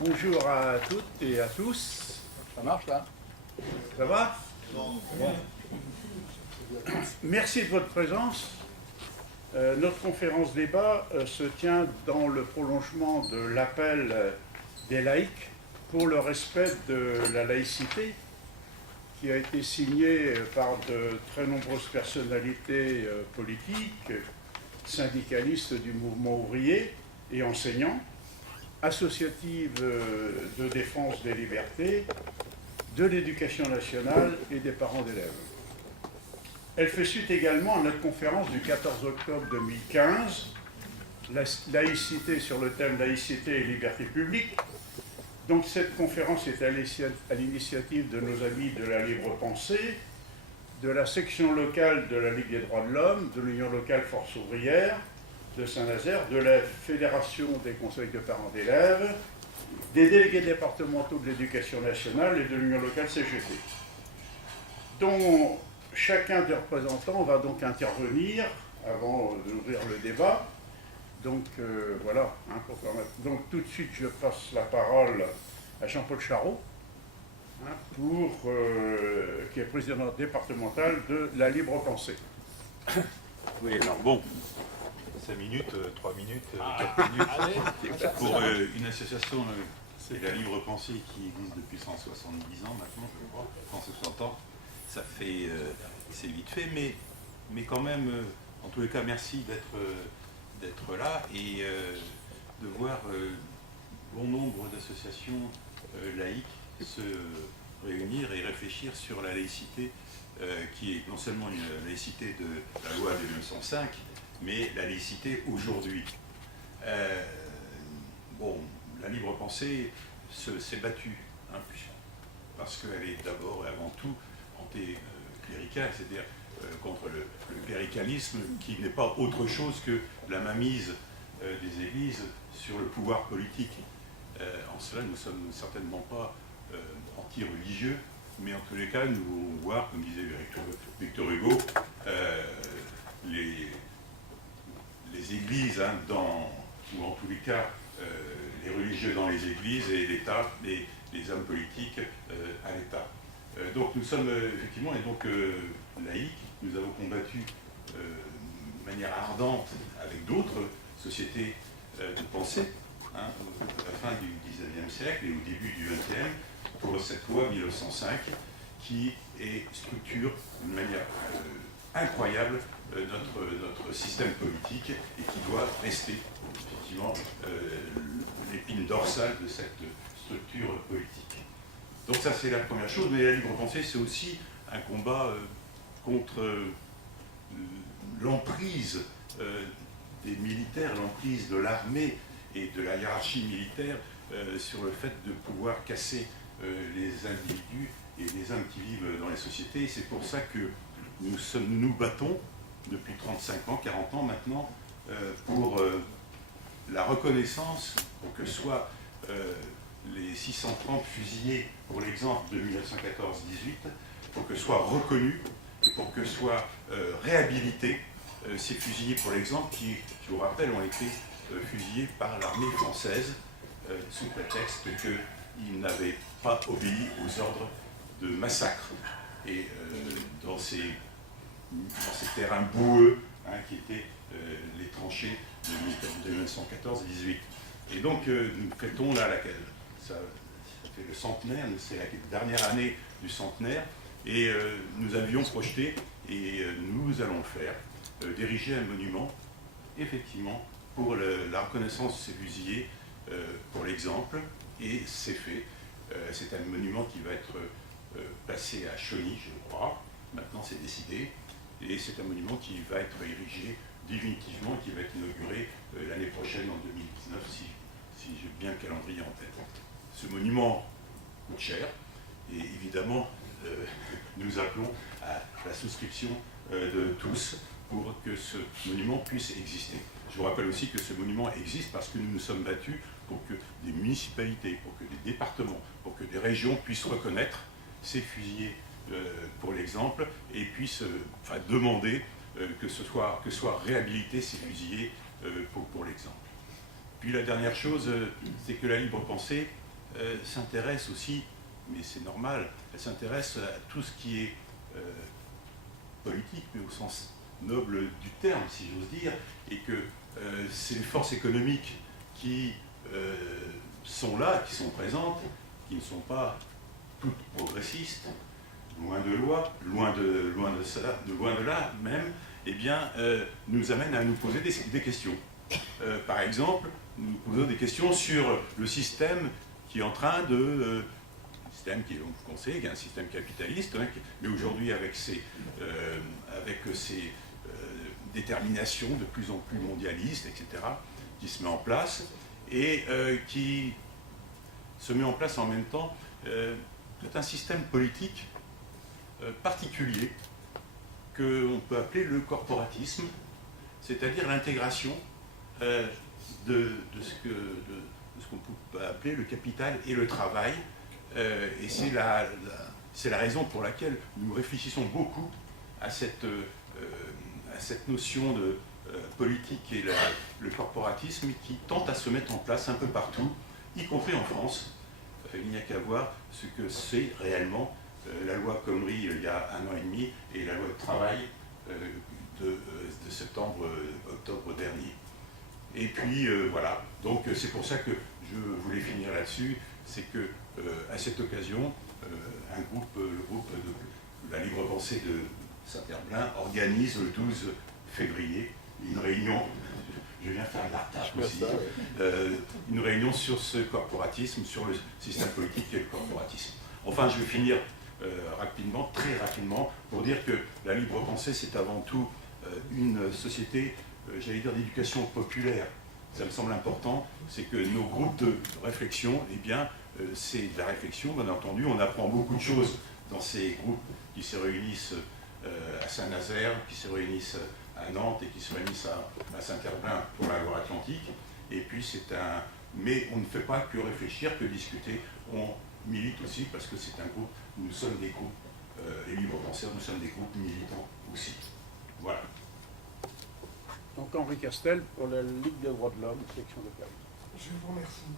Bonjour à toutes et à tous. Ça marche là? Ça va? Bon. Merci de votre présence. Notre conférence débat se tient dans le prolongement de l'appel des laïcs pour le respect de la laïcité qui a été signé par de très nombreuses personnalités politiques, syndicalistes du mouvement ouvrier et enseignants, associatives de défense des libertés, de l'éducation nationale et des parents d'élèves. Elle fait suite également à notre conférence du 14 octobre 2015, la laïcité sur le thème laïcité et liberté publique. Donc cette conférence est à l'initiative de nos amis de la Libre Pensée, de la section locale de la Ligue des droits de l'homme, de l'Union locale Force ouvrière, de Saint-Nazaire, de la Fédération des conseils de parents d'élèves, des délégués départementaux de l'éducation nationale et de l'Union locale CGT, dont chacun des représentants va donc intervenir avant d'ouvrir le débat. Donc voilà. Donc tout de suite, je passe la parole à Jean-Paul Charot, qui est président départemental de la Libre Pensée. Oui, alors bon, 5 minutes, 3 minutes, 4 minutes, pour une association, c'est la Libre Pensée qui existe depuis 170 ans maintenant, je crois, 160 ans, ça fait, c'est vite fait, mais quand même, en tous les cas, merci d'être là et de voir bon nombre d'associations laïques se réunir et réfléchir sur la laïcité, qui est non seulement une laïcité de la loi de 1905, mais la laïcité aujourd'hui. Bon, la Libre Pensée s'est battue, parce qu'elle est d'abord et avant tout anti-cléricale, c'est-à-dire contre le cléricalisme, qui n'est pas autre chose que la mainmise des églises sur le pouvoir politique. En cela, nous ne sommes certainement pas anti-religieux, mais en tous les cas, nous voulons voir, comme disait Victor Hugo, les églises, ou en tous les cas, les religieux dans les églises et l'État, les hommes politiques à l'État. Donc nous sommes effectivement, et donc laïcs, nous avons combattu de manière ardente avec d'autres sociétés de pensée, à la fin du XIXe siècle et au début du XXe, pour cette loi 1905 qui structure d'une manière incroyable notre système politique et qui doit rester effectivement l'épine dorsale de cette structure politique. Donc ça c'est la première chose, mais la Libre Pensée c'est aussi un combat contre l'emprise des militaires, l'emprise de l'armée et de la hiérarchie militaire sur le fait de pouvoir casser les individus et les hommes qui vivent dans les sociétés. Et c'est pour ça que nous nous battons depuis 35 ans, 40 ans maintenant, pour la reconnaissance, pour que soit les 630 fusillés, pour l'exemple de 1914-18, pour que soient reconnus et pour que soient réhabilités ces fusillés, pour l'exemple, qui, je vous rappelle, ont été fusillés par l'armée française sous prétexte qu'ils n'avaient pas obéi aux ordres de massacre. Et dans ces terrains boueux qui étaient les tranchées de 1914-18. Et donc nous fêtons là ça fait le centenaire, c'est la dernière année du centenaire, et nous avions projeté, et nous allons le faire, d'ériger un monument, effectivement, pour la reconnaissance de ces fusillés, pour l'exemple, et c'est fait. C'est un monument qui va être placé à Chauny, je crois, maintenant c'est décidé, et c'est un monument qui va être érigé définitivement, qui va être inauguré l'année prochaine, en 2019, si j'ai bien le calendrier en tête. Ce monument coûte cher, et évidemment, nous appelons à la souscription de tous pour que ce monument puisse exister. Je vous rappelle aussi que ce monument existe parce que nous nous sommes battus pour que des municipalités, pour que des départements, pour que des régions puissent reconnaître ces fusillés, pour l'exemple, et puissent demander que soient réhabilités ces fusillés pour l'exemple. Puis la dernière chose, c'est que la Libre Pensée s'intéresse aussi, mais c'est normal, elle s'intéresse à tout ce qui est politique, mais au sens noble du terme, si j'ose dire, et que c'est les forces économiques qui sont là, qui sont présentes, qui ne sont pas toutes progressistes, loin de là même, eh bien, nous amènent à nous poser des questions. Par exemple, nous posons des questions sur le système qui est en train de... système qui est, on sait, qui est un système capitaliste, hein, mais aujourd'hui avec ses déterminations de plus en plus mondialistes, etc., qui se met en place, et qui se met en place en même temps tout un système politique particulier qu'on peut appeler le corporatisme, c'est-à-dire l'intégration de ce qu'on peut appeler le capital et le travail. Et c'est la raison pour laquelle nous réfléchissons beaucoup à cette notion de politique et le corporatisme qui tente à se mettre en place un peu partout, y compris en France. Il n'y a qu'à voir ce que c'est réellement la loi Khomri il y a 1 an et demi et la loi de travail de octobre dernier. Et puis voilà, donc c'est pour ça que je voulais finir là-dessus, c'est que à cette occasion, le groupe de la Libre Pensée de Saint-Herblain organise le 12 février une réunion, je viens faire la tâche aussi, une réunion sur ce corporatisme, sur le système politique et le corporatisme. Enfin, je vais finir rapidement, très rapidement, pour dire que la Libre Pensée, c'est avant tout une société, j'allais dire, d'éducation populaire. Ça me semble important, c'est que nos groupes de réflexion, eh bien, c'est de la réflexion, bien entendu. On apprend beaucoup de choses dans ces groupes qui se réunissent à Saint-Nazaire, qui se réunissent à Nantes et qui se réunissent à Saint-Herblain pour la Loire-Atlantique. Et puis mais on ne fait pas que réfléchir, que discuter. On milite aussi parce que c'est un groupe, nous sommes des groupes, les libres penseurs, nous sommes des groupes militants aussi. Voilà. Donc Henri Castel pour la Ligue des droits de l'homme, section de Paris. Je vous remercie.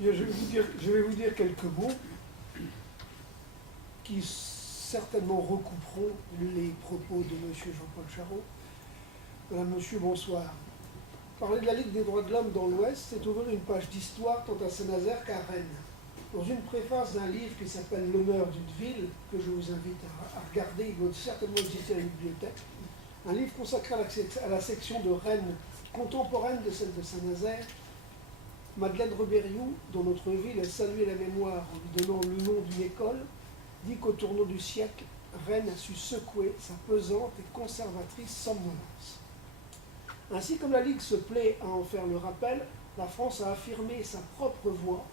Je vais vous dire quelques mots qui certainement recouperont les propos de M. Jean-Paul Charot. Madame, Monsieur, bonsoir. Parler de la Ligue des droits de l'homme dans l'Ouest, c'est ouvrir une page d'histoire tant à Saint-Nazaire qu'à Rennes. Dans une préface d'un livre qui s'appelle L'honneur d'une ville, que je vous invite à regarder, il doit certainement exister à la bibliothèque, un livre consacré à la section de Rennes contemporaine de celle de Saint-Nazaire, Madeleine Rebériou, dont notre ville a salué la mémoire en lui donnant le nom d'une école, dit qu'au tournant du siècle, Rennes a su secouer sa pesante et conservatrice somnolence. Ainsi comme la Ligue se plaît à en faire le rappel, la France a affirmé sa propre voie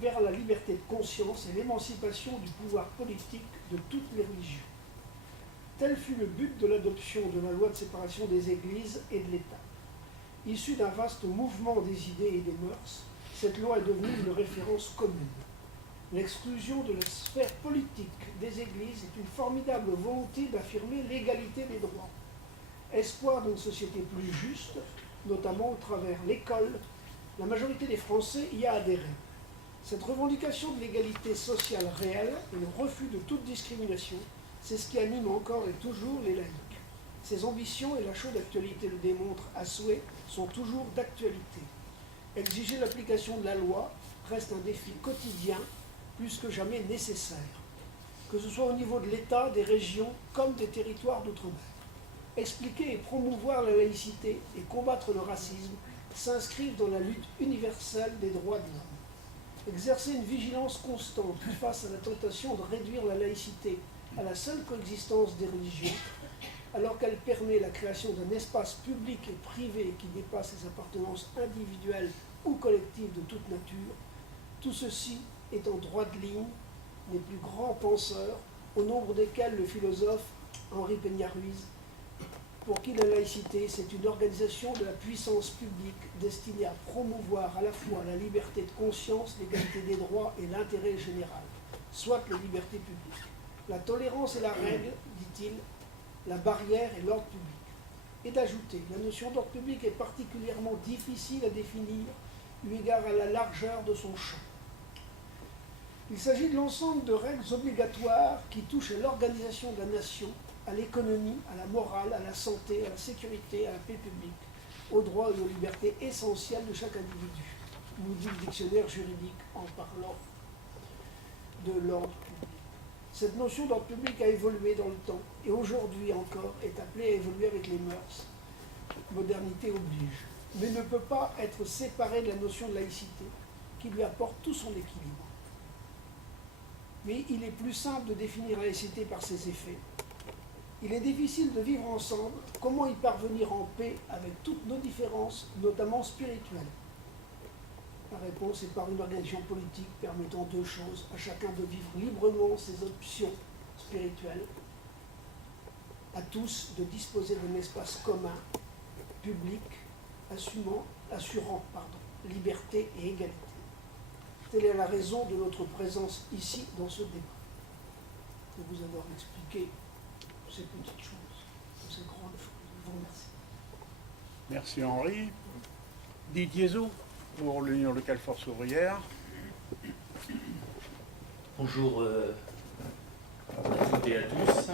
vers la liberté de conscience et l'émancipation du pouvoir politique de toutes les religions. Tel fut le but de l'adoption de la loi de séparation des églises et de l'État. Issue d'un vaste mouvement des idées et des mœurs, cette loi est devenue une référence commune. L'exclusion de la sphère politique des églises est une formidable volonté d'affirmer l'égalité des droits. Espoir d'une société plus juste, notamment au travers l'école, la majorité des Français y a adhéré. Cette revendication de l'égalité sociale réelle et le refus de toute discrimination, c'est ce qui anime encore et toujours les laïcs. Ces ambitions, et la chaude actualité le démontre à souhait, sont toujours d'actualité. Exiger l'application de la loi reste un défi quotidien, plus que jamais nécessaire, que ce soit au niveau de l'État, des régions, comme des territoires d'outre-mer. Expliquer et promouvoir la laïcité et combattre le racisme s'inscrivent dans la lutte universelle des droits de l'homme. Exercer une vigilance constante face à la tentation de réduire la laïcité à la seule coexistence des religions, alors qu'elle permet la création d'un espace public et privé qui dépasse les appartenances individuelles ou collectives de toute nature, tout ceci est en droit de ligne les plus grands penseurs, au nombre desquels le philosophe Henri Peña-Ruiz, pour qui la laïcité, c'est une organisation de la puissance publique destinée à promouvoir à la fois la liberté de conscience, l'égalité des droits et l'intérêt général, soit la liberté publique. La tolérance est la règle, dit-il, la barrière est l'ordre public. Et d'ajouter, la notion d'ordre public est particulièrement difficile à définir eu égard à la largeur de son champ. Il s'agit de l'ensemble de règles obligatoires qui touchent à l'organisation de la nation, à l'économie, à la morale, à la santé, à la sécurité, à la paix publique, aux droits et aux libertés essentielles de chaque individu, nous dit le dictionnaire juridique en parlant de l'ordre public. Cette notion d'ordre public a évolué dans le temps et aujourd'hui encore est appelée à évoluer avec les mœurs. Modernité oblige, mais ne peut pas être séparée de la notion de laïcité qui lui apporte tout son équilibre. Mais il est plus simple de définir la laïcité par ses effets. Il est difficile de vivre ensemble. Comment y parvenir en paix avec toutes nos différences, notamment spirituelles? La réponse est par une organisation politique permettant deux choses, à chacun de vivre librement ses options spirituelles, à tous de disposer d'un espace commun, public, assurant liberté et égalité. Telle est la raison de notre présence ici dans ce débat. De vous avoir expliqué ces petites choses, ces grandes choses. Je vous remercie. Merci Henri. Didier Zo pour l'Union locale Force ouvrière. Bonjour à toutes et à tous.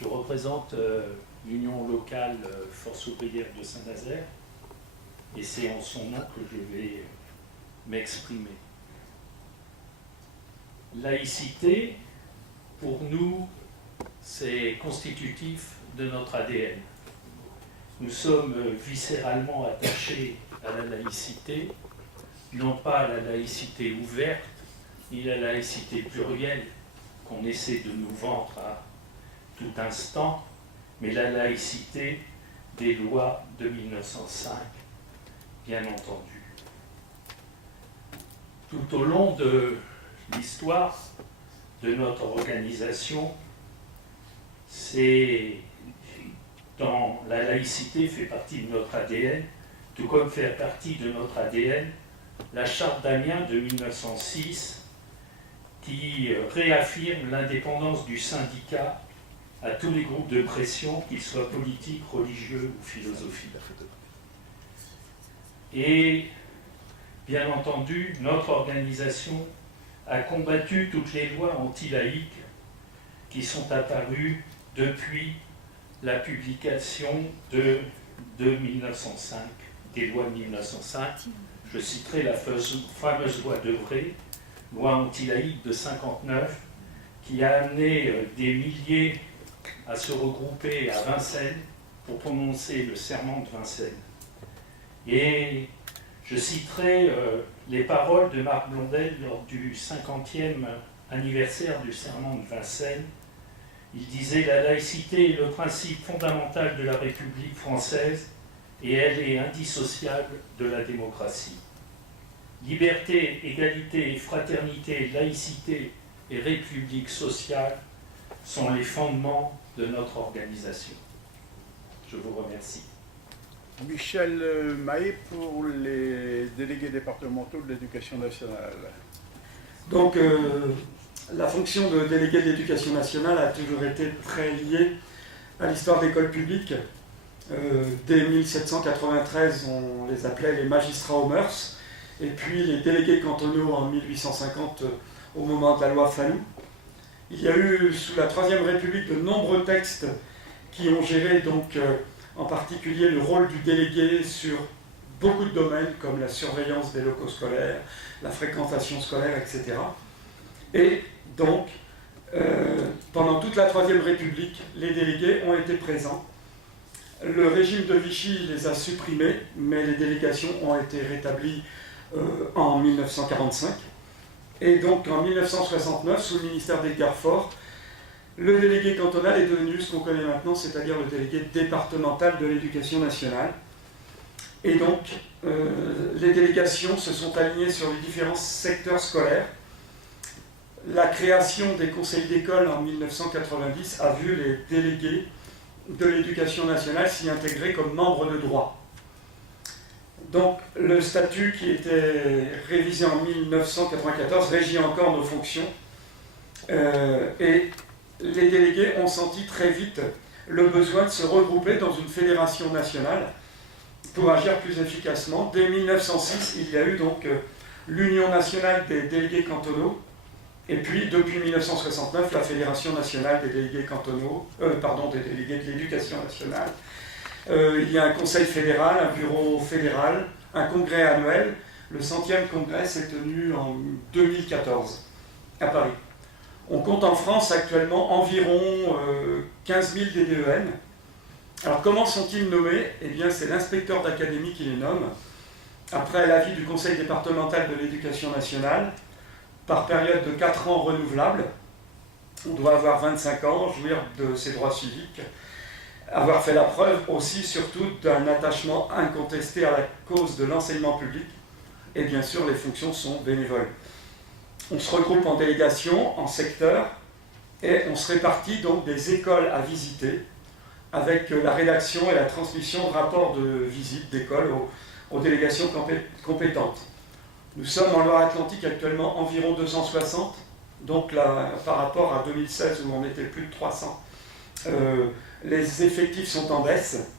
Je représente l'Union locale Force ouvrière de Saint-Nazaire et c'est en son nom que je vais m'exprimer. Laïcité, pour nous, c'est constitutif de notre ADN. Nous sommes viscéralement attachés à la laïcité, non pas à la laïcité ouverte, ni à la laïcité plurielle qu'on essaie de nous vendre à tout instant, mais la laïcité des lois de 1905, bien entendu. Tout au long de l'histoire de notre organisation, la laïcité fait partie de notre ADN, tout comme fait partie de notre ADN la Charte d'Amiens de 1906 qui réaffirme l'indépendance du syndicat à tous les groupes de pression, qu'ils soient politiques, religieux ou philosophiques. Et bien entendu, notre organisation a combattu toutes les lois anti-laïques qui sont apparues depuis la publication de 1905, des lois de 1905. Je citerai la fameuse loi Debré, loi anti-laïque de 1959, qui a amené des milliers à se regrouper à Vincennes pour prononcer le serment de Vincennes. Et je citerai les paroles de Marc Blondel lors du 50e anniversaire du serment de Vincennes. Il disait « La laïcité est le principe fondamental de la République française et elle est indissociable de la démocratie. Liberté, égalité, fraternité, laïcité et république sociale sont les fondements de notre organisation. » Je vous remercie. Michel Mahé pour les délégués départementaux de l'éducation nationale. Donc, la fonction de délégué de l'éducation nationale a toujours été très liée à l'histoire de l'école publique. Dès 1793, on les appelait les magistrats aux mœurs, et puis les délégués cantonaux en 1850 au moment de la loi Fallou. Il y a eu sous la Troisième République de nombreux textes qui ont géré donc en particulier le rôle du délégué sur beaucoup de domaines comme la surveillance des locaux scolaires, la fréquentation scolaire, etc. Et donc, pendant toute la Troisième République, les délégués ont été présents. Le régime de Vichy les a supprimés, mais les délégations ont été rétablies en 1945. Et donc, en 1969, sous le ministère d'Edgar Faure, le délégué cantonal est devenu ce qu'on connaît maintenant, c'est-à-dire le délégué départemental de l'éducation nationale. Et donc, les délégations se sont alignées sur les différents secteurs scolaires. La création des conseils d'école en 1990 a vu les délégués de l'éducation nationale s'y intégrer comme membres de droit. Donc, le statut qui était révisé en 1994 régit encore nos fonctions. Et les délégués ont senti très vite le besoin de se regrouper dans une fédération nationale pour agir plus efficacement. Dès 1906, il y a eu donc l'Union nationale des délégués cantonaux, et puis depuis 1969, la Fédération nationale des délégués cantonaux, des délégués de l'éducation nationale. Il y a un conseil fédéral, un bureau fédéral, un congrès annuel. Le 100e congrès s'est tenu en 2014 à Paris. On compte en France actuellement environ 15 000 DDEN. Alors comment sont-ils nommés? Eh bien c'est l'inspecteur d'académie qui les nomme, après l'avis du conseil départemental de l'éducation nationale, par période de 4 ans renouvelable. On doit avoir 25 ans, jouir de ses droits civiques, avoir fait la preuve aussi surtout d'un attachement incontesté à la cause de l'enseignement public, et bien sûr les fonctions sont bénévoles. On se regroupe en délégations, en secteurs, et on se répartit donc des écoles à visiter, avec la rédaction et la transmission de rapports de visite d'écoles aux délégations compétentes. Nous sommes en Loire-Atlantique actuellement environ 260, donc là, par rapport à 2016 où on était plus de 300. Les effectifs sont en baisse.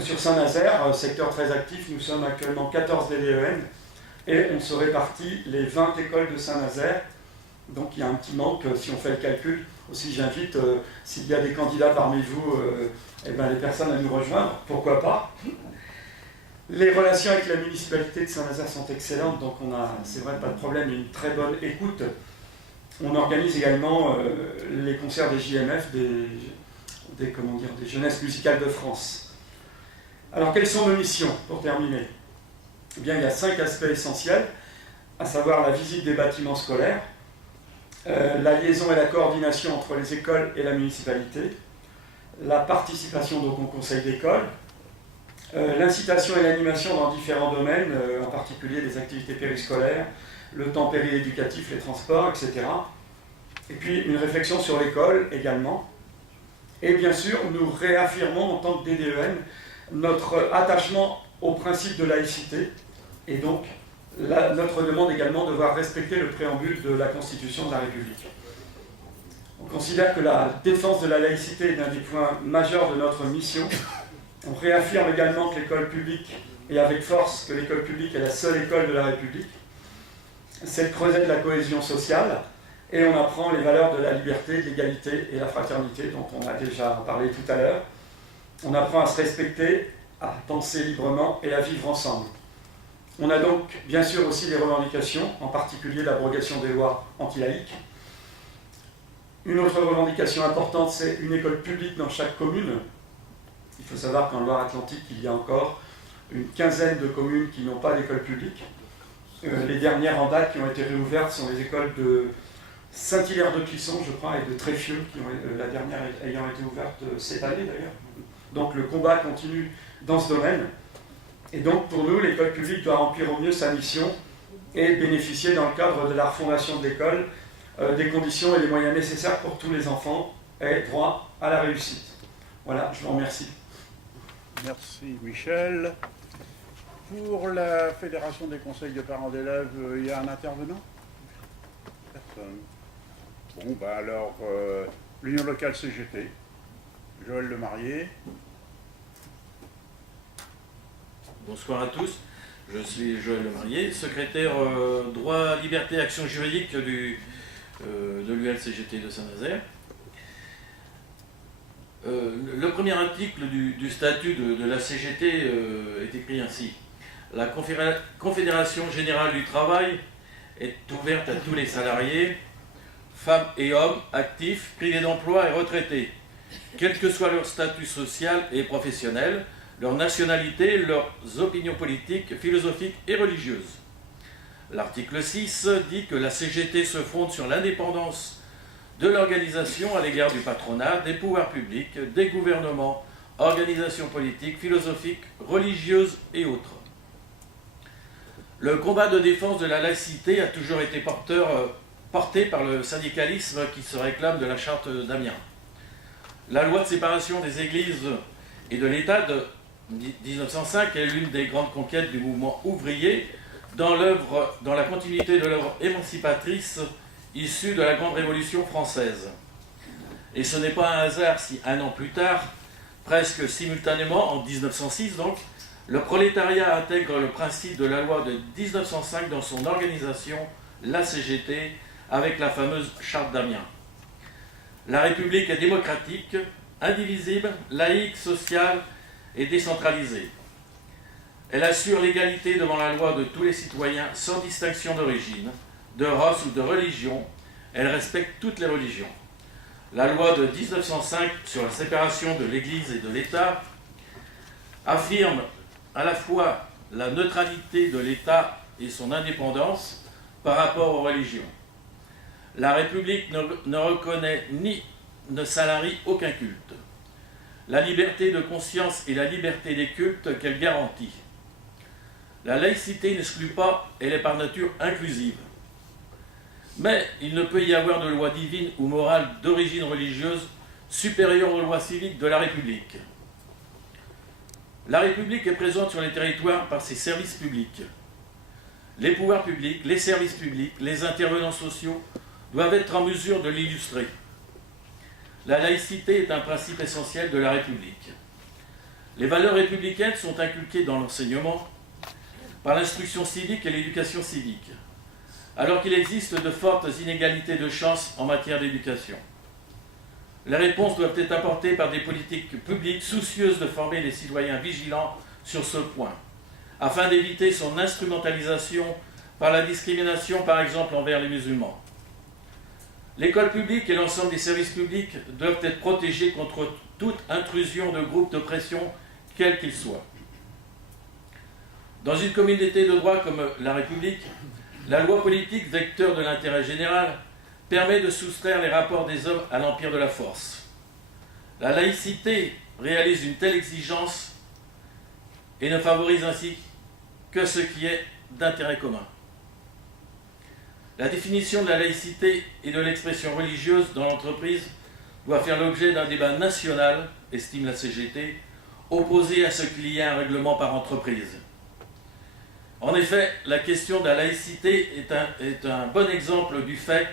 Sur Saint-Nazaire, secteur très actif, nous sommes actuellement 14 DDEN et on se répartit les 20 écoles de Saint-Nazaire. Donc il y a un petit manque si on fait le calcul. Aussi j'invite, s'il y a des candidats parmi vous, les personnes à nous rejoindre, pourquoi pas. Les relations avec la municipalité de Saint-Nazaire sont excellentes, donc on a, c'est vrai, pas de problème, une très bonne écoute. On organise également les concerts des JMF, des Jeunesses musicales de France. Alors, quelles sont nos missions, pour terminer? Eh bien, il y a 5 aspects essentiels, à savoir la visite des bâtiments scolaires, la liaison et la coordination entre les écoles et la municipalité, la participation donc au conseil d'école, l'incitation et l'animation dans différents domaines, en particulier les activités périscolaires, le temps périéducatif, les transports, etc. Et puis une réflexion sur l'école également. Et bien sûr, nous réaffirmons en tant que DDEN notre attachement au principe de laïcité et donc notre demande également de voir respecter le préambule de la Constitution de la République. On considère que la défense de la laïcité est un des points majeurs de notre mission. On réaffirme également que l'école publique, et avec force que l'école publique est la seule école de la République, c'est le creuset de la cohésion sociale, et on apprend les valeurs de la liberté, de l'égalité et la fraternité, dont on a déjà parlé tout à l'heure. On apprend à se respecter, à penser librement et à vivre ensemble. On a donc bien sûr aussi des revendications, en particulier l'abrogation des lois anti-laïques. Une autre revendication importante, c'est une école publique dans chaque commune. Il faut savoir qu'en Loire-Atlantique, il y a encore une quinzaine de communes qui n'ont pas d'école publique. Les dernières en date qui ont été réouvertes sont les écoles de Saint-Hilaire-de-Clisson, je crois, et de Tréfieux, la dernière ayant été ouverte cette année d'ailleurs. Donc le combat continue dans ce domaine. Et donc pour nous, l'école publique doit remplir au mieux sa mission et bénéficier dans le cadre de la refondation de l'école des conditions et des moyens nécessaires pour que tous les enfants aient droit à la réussite. Voilà, je vous remercie. Merci Michel. Pour la Fédération des conseils de parents d'élèves, il y a un intervenant? Personne. Bon, alors, l'Union locale CGT, Joël Lemarié. Bonsoir à tous, je suis Joël Lemarié, secrétaire droit, liberté, action juridique de l'ULCGT de Saint-Nazaire. Le premier article du statut de la CGT est écrit ainsi. La Confédération Générale du Travail est ouverte à tous les salariés, femmes et hommes, actifs, privés d'emploi et retraités, quel que soit leur statut social et professionnel, leur nationalité, leurs opinions politiques, philosophiques et religieuses. L'article 6 dit que la CGT se fonde sur l'indépendance de l'organisation à l'égard du patronat, des pouvoirs publics, des gouvernements, organisations politiques, philosophiques, religieuses et autres. Le combat de défense de la laïcité a toujours été porté par le syndicalisme qui se réclame de la charte d'Amiens. La loi de séparation des églises et de l'État de 1905 est l'une des grandes conquêtes du mouvement ouvrier dans la continuité de l'œuvre émancipatrice issue de la Grande Révolution française. Et ce n'est pas un hasard si, un an plus tard, presque simultanément, en 1906 donc, Le prolétariat intègre le principe de la loi de 1905 dans son organisation, la CGT, avec la fameuse charte d'Amiens. La République est démocratique, indivisible, laïque, sociale et décentralisée. Elle assure l'égalité devant la loi de tous les citoyens sans distinction d'origine, de race ou de religion. Elle respecte toutes les religions. La loi de 1905 sur la séparation de l'Église et de l'État affirme à la fois la neutralité de l'État et son indépendance par rapport aux religions. La République ne reconnaît ni ne salarie aucun culte. La liberté de conscience et la liberté des cultes qu'elle garantit. La laïcité n'exclut pas, elle est par nature inclusive. Mais il ne peut y avoir de loi divine ou morale d'origine religieuse supérieure aux lois civiques de la République. La République est présente sur les territoires par ses services publics. Les pouvoirs publics, les services publics, les intervenants sociaux doivent être en mesure de l'illustrer. La laïcité est un principe essentiel de la République. Les valeurs républicaines sont inculquées dans l'enseignement par l'instruction civique et l'éducation civique, alors qu'il existe de fortes inégalités de chance en matière d'éducation. Les réponses doivent être apportées par des politiques publiques soucieuses de former les citoyens vigilants sur ce point, afin d'éviter son instrumentalisation par la discrimination, par exemple, envers les musulmans. L'école publique et l'ensemble des services publics doivent être protégés contre toute intrusion de groupes de pression, quels qu'ils soient. Dans une communauté de droit comme la République, la loi politique, vecteur de l'intérêt général, permet de soustraire les rapports des hommes à l'empire de la force. La laïcité réalise une telle exigence et ne favorise ainsi que ce qui est d'intérêt commun. La définition de la laïcité et de l'expression religieuse dans l'entreprise doit faire l'objet d'un débat national, estime la CGT, opposé à ce qu'il y ait un règlement par entreprise. En effet, la question de la laïcité est un bon exemple du fait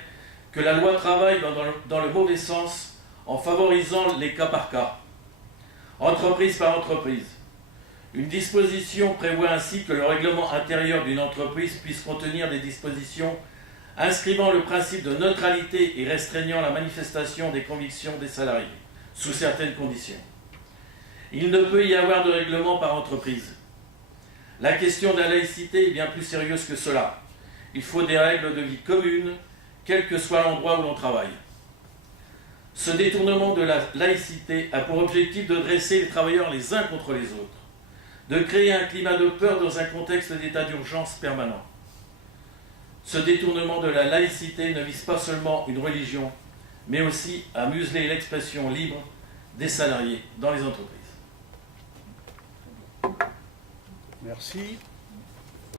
que la loi travaille dans le mauvais sens en favorisant les cas par cas, entreprise par entreprise. Une disposition prévoit ainsi que le règlement intérieur d'une entreprise puisse contenir des dispositions inscrivant le principe de neutralité et restreignant la manifestation des convictions des salariés, sous certaines conditions. Il ne peut y avoir de règlement par entreprise. La question de la laïcité est bien plus sérieuse que cela. Il faut des règles de vie communes, quel que soit l'endroit où l'on travaille. Ce détournement de la laïcité a pour objectif de dresser les travailleurs les uns contre les autres, de créer un climat de peur dans un contexte d'état d'urgence permanent. Ce détournement de la laïcité ne vise pas seulement une religion, mais aussi à museler l'expression libre des salariés dans les entreprises. Merci.